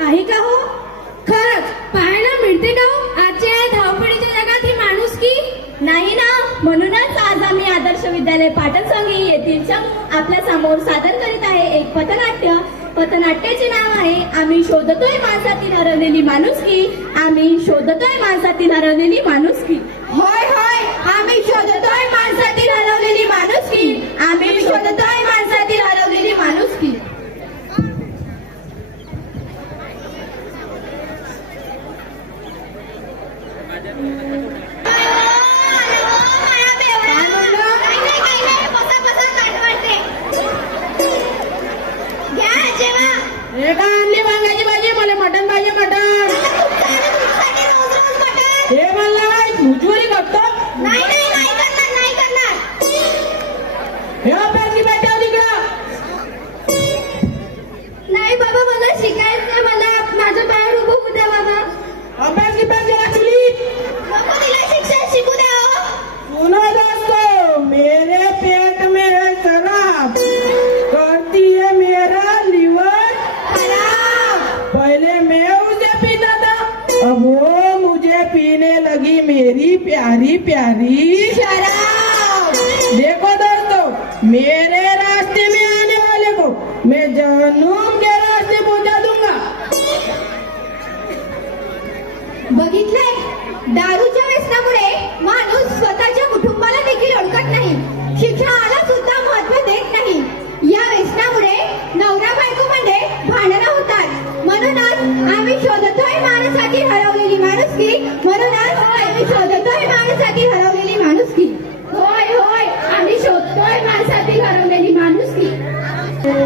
नाही का हो? खरंच पाहायला मिळते का हो? आजच्या या धावपळीच्या जगात ही माणुसकी? नाही ना? म्हणूनच आज आम्ही आदर्श विद्यालय पाटण पाटणसंगी येथील चमू आपल्यासमोर सादर करीत आहे. एक पथनाट्य. पथनाट्याचे नाव आहे आम्ही शोधतोय माणसातील हरवलेली माणुसकी. आम्ही शोधतोय माणसातील हरवलेली माणुसकी. होय होय. आम्ही शोधतोय माणसातील हरवलेली माणुसकी. आम्ही शोधतोय मैं गेला असते रास्ते तुम्हाला दूंगा बघितलंय? दारू आलाच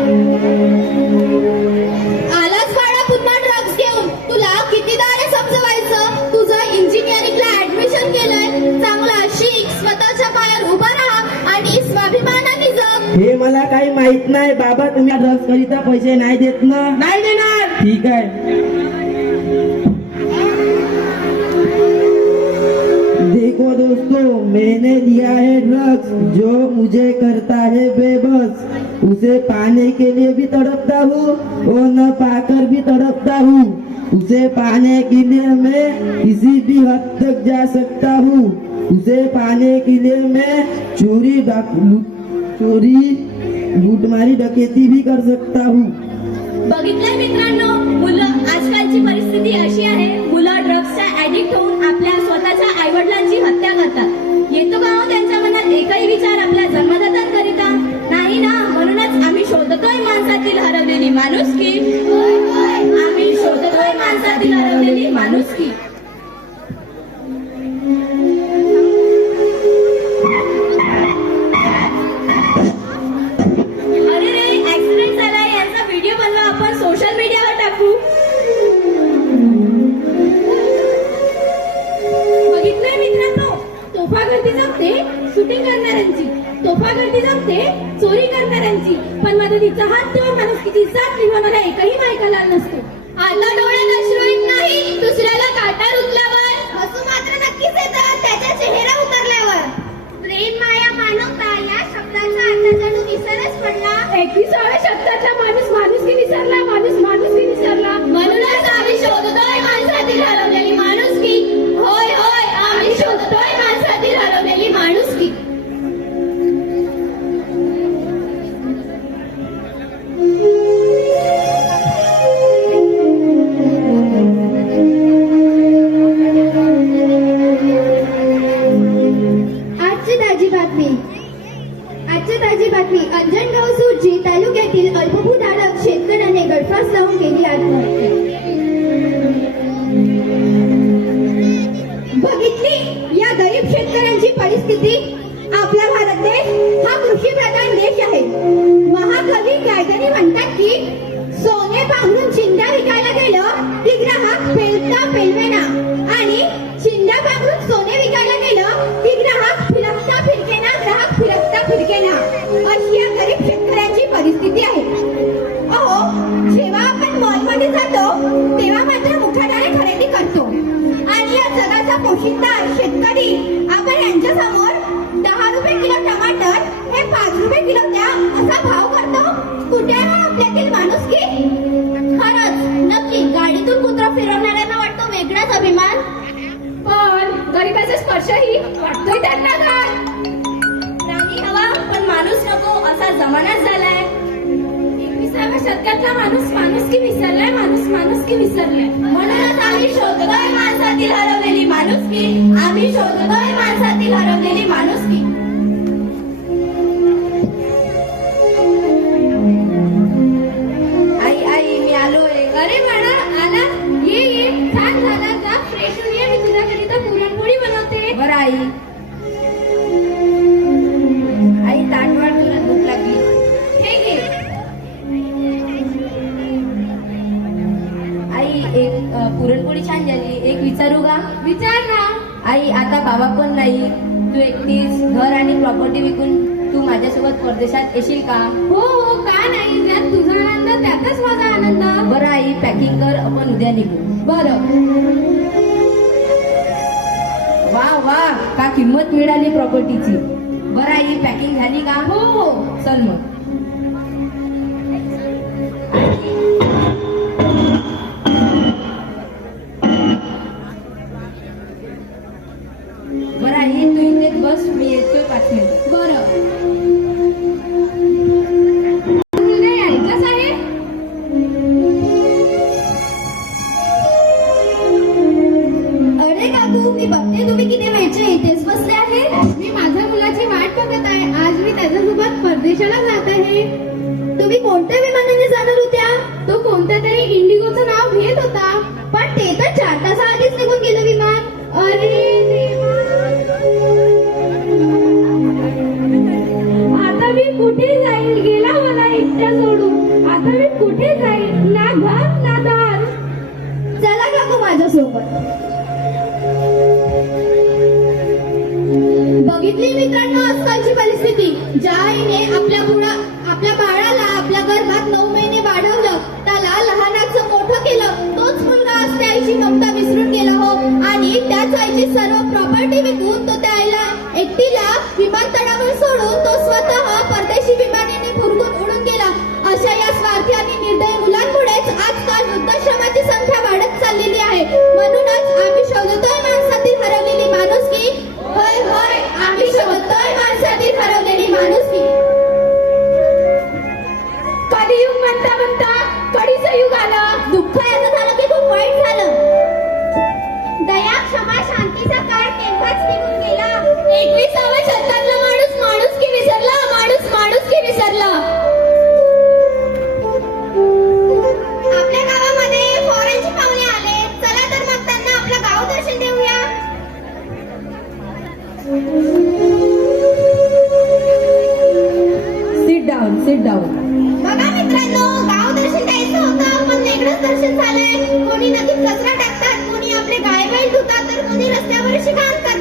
बाळा पुन्हा ड्रग्ज घेऊन. तुला कितीदा रे समजवायचं? तुझं इंजिनिअरिंगला ऍडमिशन केलंय. चांगला शिक स्वतःच्या पायावर उभा राहा आणि स्वाभिमानाने जग. हे मला काही माहीत नाही. बाबा तुम्ही ड्रग्स करिता पैसे नाही देत ना? नाही देणार. ठीक आहे. दोस्तों मैंने लिया है ड्रग्स जो मुझे करता है बेबस। उसे पाने के लिए भी तड़पता हूँ और न पाकर भी तड़पता हूँ। उसे पाने के लिए मैं किसी भी हद तक जा सकता हूँ। उसे पाने के लिए मैं चोरी चोरी लूटमारी डकैती भी कर सकता हूँ। बघितलंय मित्रांनो मुलं आजकालची परिस्थिती अशी आहे गर्दी जमते शूटिंग करणाऱ्यांची. तोफा गर्दी जमते चोरी करणाऱ्यांची. पण मदतीचा हात देऊन माणुसकीची साथ निभावणारा एकही बायकाला नसतो. आता डोळ्यात अश्रू येत नाही दुसऱ्याला काटा रुतल्यावर. हसू मात्र नक्कीच येतं त्याच्या चेहरा उतरल्यावर. प्रेम माया मानवता या शब्दाचा अर्थ जणू विसरच पडला. एकविसाव्या शतकातला माणूस माणुसकी विसरला माणूस माणुसकी विसरला. म्हणूनच आम्ही शोधतोय परिस्थिती आपला भारत देश हा कृषी प्रधान देश आहे. महाकवी गायकनी म्हणतात की सोने पांघरून चिंध्या विकायला गेलं की ग्राहक पेलता पेलवेना. असा पोषितदार शेतकरी. आपण यांच्या समोर दहा रुपये किलो टमाटर हे पाच रुपये किलो द्या असा भाव करतो. कुठे आपल्यातील माणूस की? खरंच नक्की गाडीतून कुत्रा फिरवणाऱ्यांना वाटतो वेगळाच अभिमान? पण गरिबाचा स्पर्शही वाटतोय त्यांना काय? राणी हवा पण माणूस नको असा जमानाच झालाय. एकविसाव्या शतकातला माणूस माणूस की विसरलाय माणूस माणूस की विसरलाय? म्हणूनच आम्ही शोधतोय माणूस. नवोदय माणसातील हरवलेली माणुसकी. आई आई मी आलोय. अरे म्हणा आला. छान झाला. पुरणपोळी बनवते. आई. आई ताटवाट तुला लागली. हे घे. आई एक पुरणपोळी छान झाली. एक विचारू का? विचार ना. आई आता बाबा पण नाही तू एकटीस घर आणि प्रॉपर्टी विकून तू माझ्यासोबत परदेशात येशील का? हो हो का नाही? तुझा आनंद त्यातच माझा आनंद. बरं आई पॅकिंग कर आपण उद्या निघू. बरं. वा वा का किंमत मिळाली प्रॉपर्टीची बरं आई पॅकिंग झाली का? हो हो. चल मग. कोणी नदीत कचरा टाकतात कोणी आपले गाय बैल धुतात तर कोणी रस्त्यावर शिकार करतात.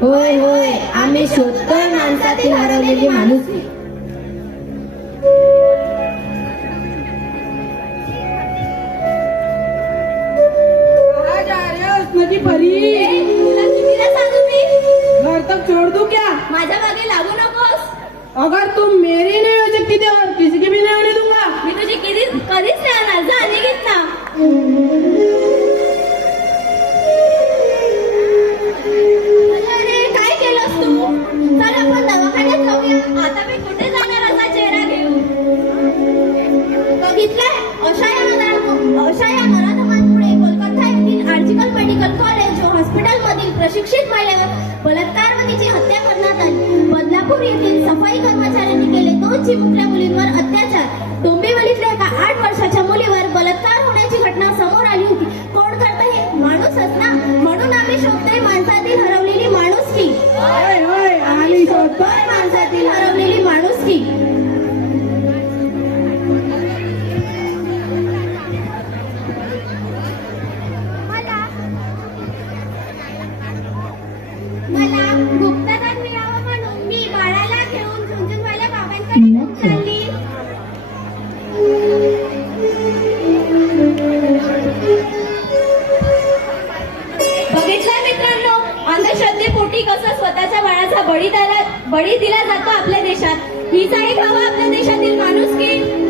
होय होय. आम्ही शोधतोय माणसातील हरवलेली म्हणजे म्हणजे माणूस माझी परी. घर तक छोड़ दू क्या. माझ्या मागे लागू नकोस. अगर तुम मेरी ने द्यायला दिला जातो आपल्या देशात. हीच आहे हवा आपल्या देशातील माणूस की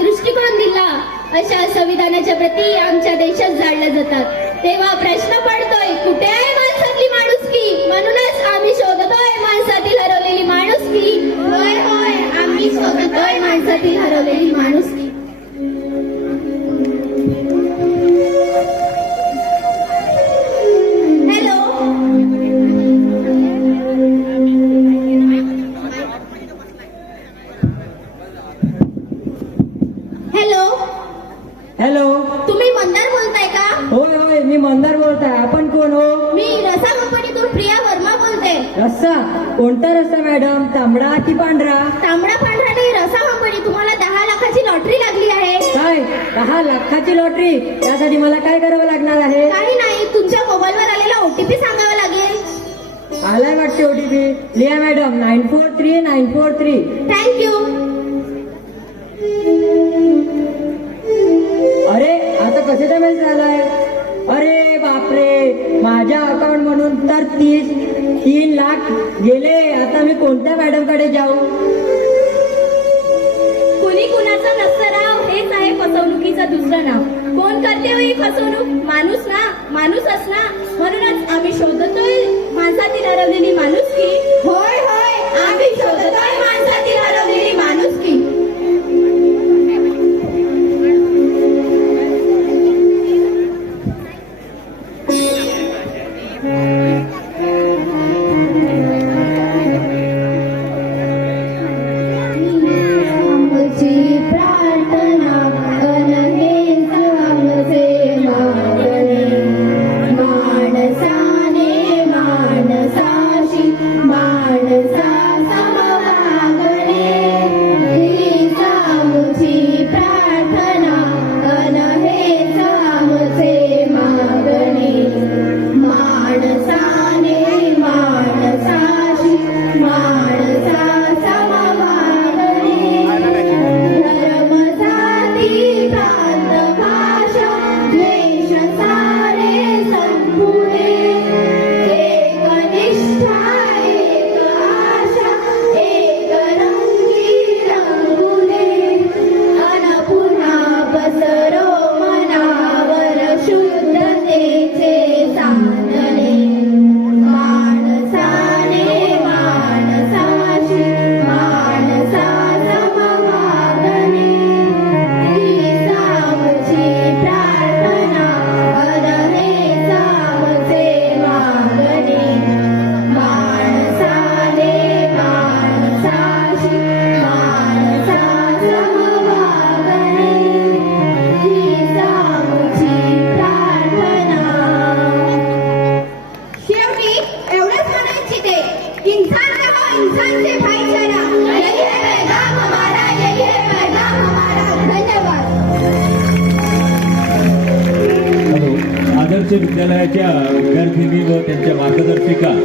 दृष्टिकोन दिला अशा संविधानाच्या प्रती आमच्या देशात जाळल्या जातात. तेव्हा प्रश्न पडतोय कुठे आहे माणसातली माणुसकी? म्हणूनच आम्ही शोधतोय माणसातील हरवलेली माणुसकी. होय होय आम्ही शोधतोय माणसातील हरवलेली माणुसकी. हॅलो तुम्ही मंदार बोलताय का? होय होय मी मंदार बोलताय. आपण कोण हो? मी रसा कंपनीतून प्रिया वर्मा बोलते. रस्सा? कोणता रस्सा मॅडम तांबडा की पांढरा? तांबडा पांढरा नाही रसा कंपनी. तुम्हाला दहा लाखाची लॉटरी लागली आहे. काय? दहा लाखाची लॉटरी? त्यासाठी मला काय करावं लागणार आहे? काही नाही तुमच्या मोबाईलवर आलेला ओटीपी सांगावा लागेल. आलाय वाटते ओटीपी लिहा madam nine four three nine four three. Thank you कोणत्या मॅडमकडे जाऊ? कुणी कुणाचा नसतं राव हेच आहे फसवणुकीचं दुसरं नाव. कोण करते हो ही फसवणूक? माणूस ना माणूसच ना. म्हणूनच आम्ही शोधतोय माणसातील हरवलेली माणूस